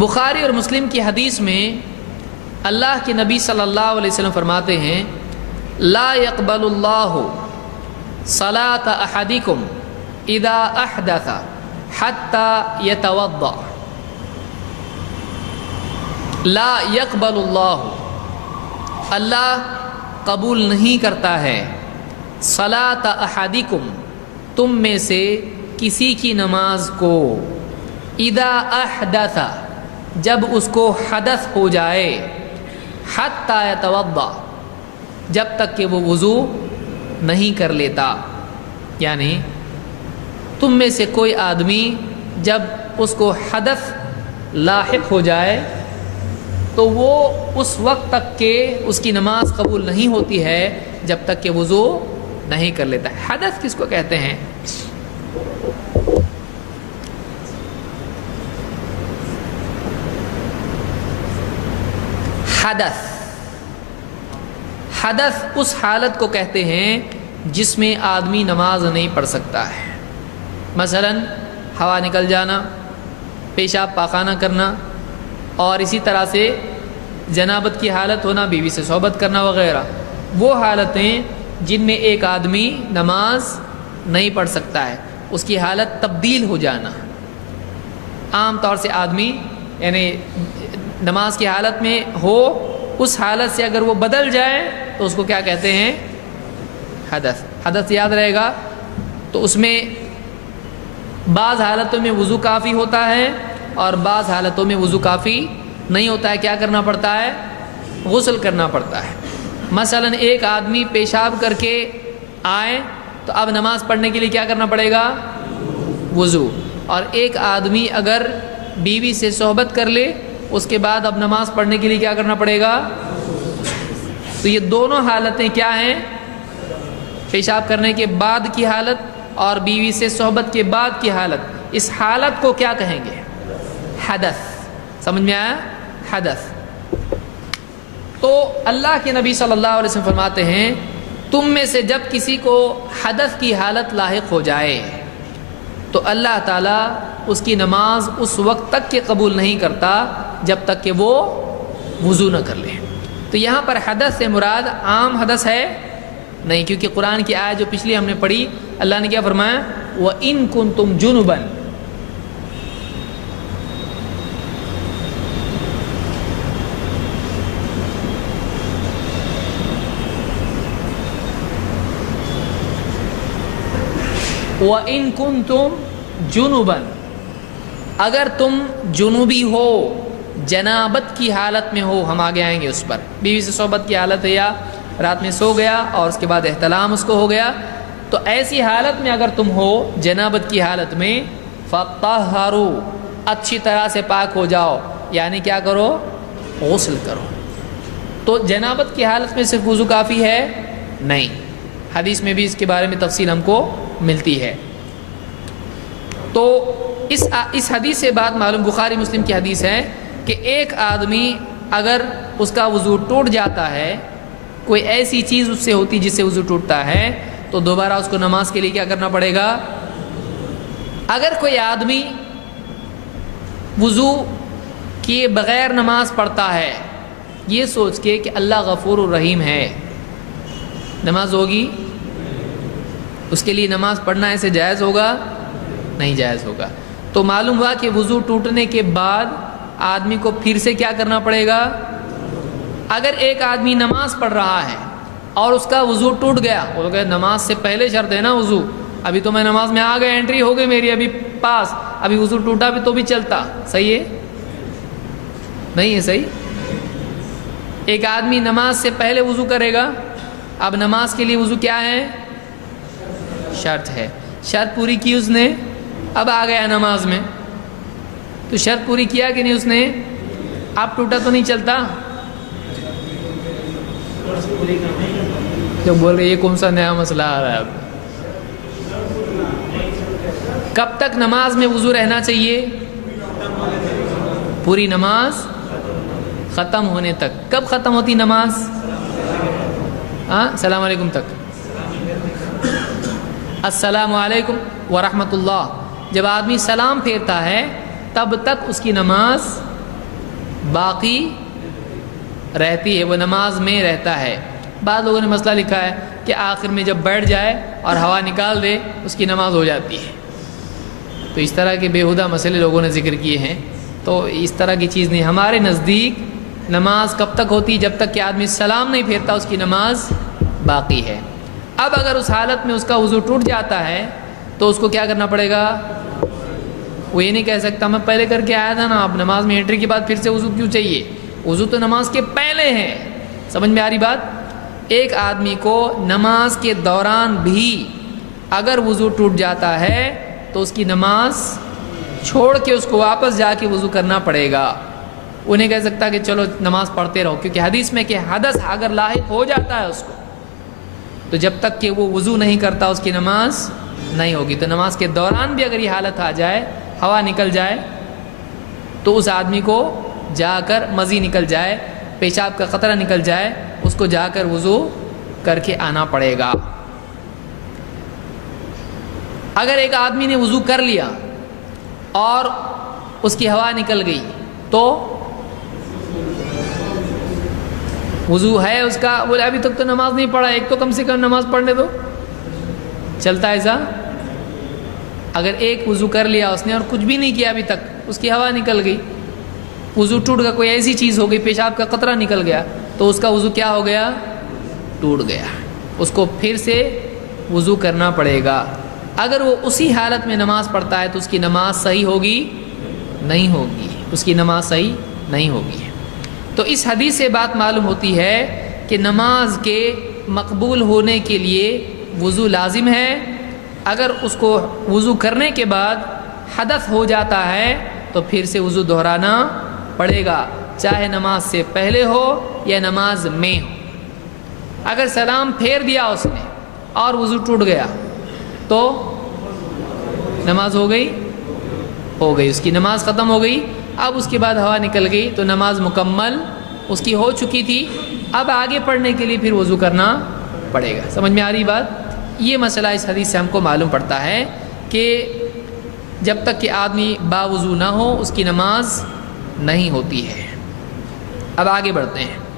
بخاری اور مسلم کی حدیث میں اللہ کے نبی صلی اللہ علیہ وسلم فرماتے ہیں لا يقبل اللہ صلاۃ احدکم اذا احدث حتی یتوضأ. لا يقبل اللہ، اللہ قبول نہیں کرتا ہے صلاۃ احدکم، تم میں سے کسی کی نماز کو، اذا احدث، جب اس کو حدث ہو جائے، حتی یتوضأ، جب تک کہ وہ وضو نہیں کر لیتا. یعنی تم میں سے کوئی آدمی جب اس کو حدث لاحق ہو جائے تو وہ اس وقت تک کہ اس کی نماز قبول نہیں ہوتی ہے جب تک کہ وضو نہیں کر لیتا. حدث کس کو کہتے ہیں؟ حدث اس حالت کو کہتے ہیں جس میں آدمی نماز نہیں پڑھ سکتا ہے. مثلا ہوا نکل جانا، پیشاب پاخانہ کرنا، اور اسی طرح سے جنابت کی حالت ہونا، بیوی سے صحبت کرنا وغیرہ. وہ حالتیں جن میں ایک آدمی نماز نہیں پڑھ سکتا ہے، اس کی حالت تبدیل ہو جانا. عام طور سے آدمی یعنی نماز کی حالت میں ہو، اس حالت سے اگر وہ بدل جائے تو اس کو کیا کہتے ہیں؟ حدث. حدث یاد رہے گا. تو اس میں بعض حالتوں میں وضو کافی ہوتا ہے اور بعض حالتوں میں وضو کافی نہیں ہوتا ہے. کیا کرنا پڑتا ہے؟ غسل کرنا پڑتا ہے. مثلا ایک آدمی پیشاب کر کے آئے تو اب نماز پڑھنے کے لیے کیا کرنا پڑے گا؟ وضو. اور ایک آدمی اگر بیوی سے صحبت کر لے اس کے بعد اب نماز پڑھنے کے لیے کیا کرنا پڑے گا؟ تو یہ دونوں حالتیں کیا ہیں؟ پیشاب کرنے کے بعد کی حالت اور بیوی سے صحبت کے بعد کی حالت. اس حالت کو کیا کہیں گے؟ حدث. سمجھ میں آیا؟ حدث. تو اللہ کے نبی صلی اللہ علیہ وسلم فرماتے ہیں تم میں سے جب کسی کو حدث کی حالت لاحق ہو جائے تو اللہ تعالیٰ اس کی نماز اس وقت تک کہ قبول نہیں کرتا جب تک کہ وہ وضو نہ کر لے. تو یہاں پر حدث سے مراد عام حدث ہے نہیں، کیونکہ قرآن کی آیت جو پچھلی ہم نے پڑھی اللہ نے کیا فرمایا؟ وَإِن كُنتُمْ جُنُبًا. وَإِن كُنتُمْ جُنُبًا، اگر تم جنوبی ہو، جنابت کی حالت میں ہو. ہم آگے آئیں گے اس پر. بیوی سے صحبت کی حالت ہے یا رات میں سو گیا اور اس کے بعد احتلام اس کو ہو گیا، تو ایسی حالت میں اگر تم ہو جنابت کی حالت میں، فَطَهَّرُوا، اچھی طرح سے پاک ہو جاؤ. یعنی کیا کرو؟ غسل کرو. تو جنابت کی حالت میں صرف وضو کافی ہے؟ نہیں. حدیث میں بھی اس کے بارے میں تفصیل ہم کو ملتی ہے. تو اس حدیث سے بات معلوم، بخاری مسلم کی حدیث ہے کہ ایک آدمی اگر اس کا وضو ٹوٹ جاتا ہے، کوئی ایسی چیز اس سے ہوتی جس سے وضو ٹوٹتا ہے، تو دوبارہ اس کو نماز کے لیے کیا کرنا پڑے گا؟ اگر کوئی آدمی وضو کیے بغیر نماز پڑھتا ہے یہ سوچ کے کہ اللہ غفور الرحیم ہے، نماز ہوگی؟ اس کے لیے نماز پڑھنا ایسے جائز ہوگا؟ نہیں جائز ہوگا. تو معلوم ہوا کہ وضو ٹوٹنے کے بعد آدمی کو پھر سے کیا کرنا پڑے گا؟ اگر ایک آدمی نماز پڑھ رہا ہے اور اس کا وضو ٹوٹ گیا، وہ تو کہ نماز سے پہلے شرط ہے نا وضو، ابھی تو میں نماز میں آ گیا، انٹری ہو گئی میری ابھی پاس، ابھی وضو ٹوٹا بھی تو بھی چلتا. صحیح ہے؟ نہیں ہے صحیح. ایک آدمی نماز سے پہلے وضو کرے گا. اب نماز کے لیے وضو کیا ہے؟ شرط ہے. شرط پوری کی اس نے، اب آ گیا نماز میں. تو شرط پوری کیا کہ نہیں اس نے؟ اب ٹوٹا تو نہیں چلتا. جو بول رہے یہ کون سا نیا مسئلہ آ رہا ہے اب؟ کب تک نماز میں وضو رہنا چاہیے؟ پوری نماز ختم ہونے تک. کب ختم ہوتی نماز؟ السلام علیکم تک. السلام علیکم ورحمۃ اللہ، جب آدمی سلام پھیرتا ہے تب تک اس کی نماز باقی رہتی ہے، وہ نماز میں رہتا ہے۔ بعض لوگوں نے مسئلہ لکھا ہے کہ آخر میں جب بیٹھ جائے اور ہوا نکال دے اس کی نماز ہو جاتی ہے۔ تو اس طرح کے بیہودہ مسئلے لوگوں نے ذکر کیے ہیں، تو اس طرح کی چیز نہیں۔ ہمارے نزدیک نماز کب تک ہوتی؟ جب تک کہ آدمی سلام نہیں پھیرتا اس کی نماز باقی ہے۔ اب اگر اس حالت میں اس کا وضو ٹوٹ جاتا ہے تو اس کو کیا کرنا پڑے گا؟ وہ یہ نہیں کہہ سکتا میں پہلے کر کے آیا تھا نا، اب نماز میں انٹری کے بعد پھر سے وضو کیوں چاہیے؟ وضو تو نماز کے پہلے ہے۔ سمجھ میں آ رہی بات؟ ایک آدمی کو نماز کے دوران بھی اگر وضو ٹوٹ جاتا ہے تو اس کی نماز چھوڑ کے اس کو واپس جا کے وضو کرنا پڑے گا۔ وہ نہیں کہہ سکتا کہ چلو نماز پڑھتے رہو، کیونکہ حدیث میں کہ حدث اگر لاحق ہو جاتا ہے اس کو تو جب تک کہ وہ وضو نہیں کرتا اس کی نماز نہیں ہوگی۔ تو نماز کے دوران بھی اگر یہ حالت آ جائے، ہوا نکل جائے، تو اس آدمی کو جا کر مزی نکل جائے، پیشاب کا قطرہ نکل جائے، اس کو جا کر وضو کر کے آنا پڑے گا۔ اگر ایک آدمی نے وضو کر لیا اور اس کی ہوا نکل گئی تو وضو ہے اس کا؟ بولے ابھی تک تو نماز نہیں پڑھا، ایک تو کم سے کم نماز پڑھنے دو۔ چلتا ہے ایسا؟ اگر ایک وضو کر لیا اس نے اور کچھ بھی نہیں کیا ابھی تک، اس کی ہوا نکل گئی، وضو ٹوٹ گیا، کوئی ایسی چیز ہو گئی، پیشاب کا قطرہ نکل گیا، تو اس کا وضو کیا ہو گیا؟ ٹوٹ گیا۔ اس کو پھر سے وضو کرنا پڑے گا۔ اگر وہ اسی حالت میں نماز پڑھتا ہے تو اس کی نماز صحیح ہوگی؟ نہیں ہوگی، اس کی نماز صحیح نہیں ہوگی۔ تو اس حدیث سے بات معلوم ہوتی ہے کہ نماز کے مقبول ہونے کے لیے وضو لازم ہے۔ اگر اس کو وضو کرنے کے بعد حدث ہو جاتا ہے تو پھر سے وضو دہرانا پڑے گا، چاہے نماز سے پہلے ہو یا نماز میں ہو۔ اگر سلام پھیر دیا اس نے اور وضو ٹوٹ گیا تو نماز ہو گئی؟ ہو گئی، اس کی نماز ختم ہو گئی۔ اب اس کے بعد ہوا نکل گئی تو نماز مکمل اس کی ہو چکی تھی، اب آگے پڑھنے کے لیے پھر وضو کرنا پڑے گا۔ سمجھ میں آ رہی بات؟ یہ مسئلہ اس حدیث سے ہم کو معلوم پڑتا ہے کہ جب تک کہ آدمی باوضو نہ ہو اس کی نماز نہیں ہوتی ہے۔ اب آگے بڑھتے ہیں۔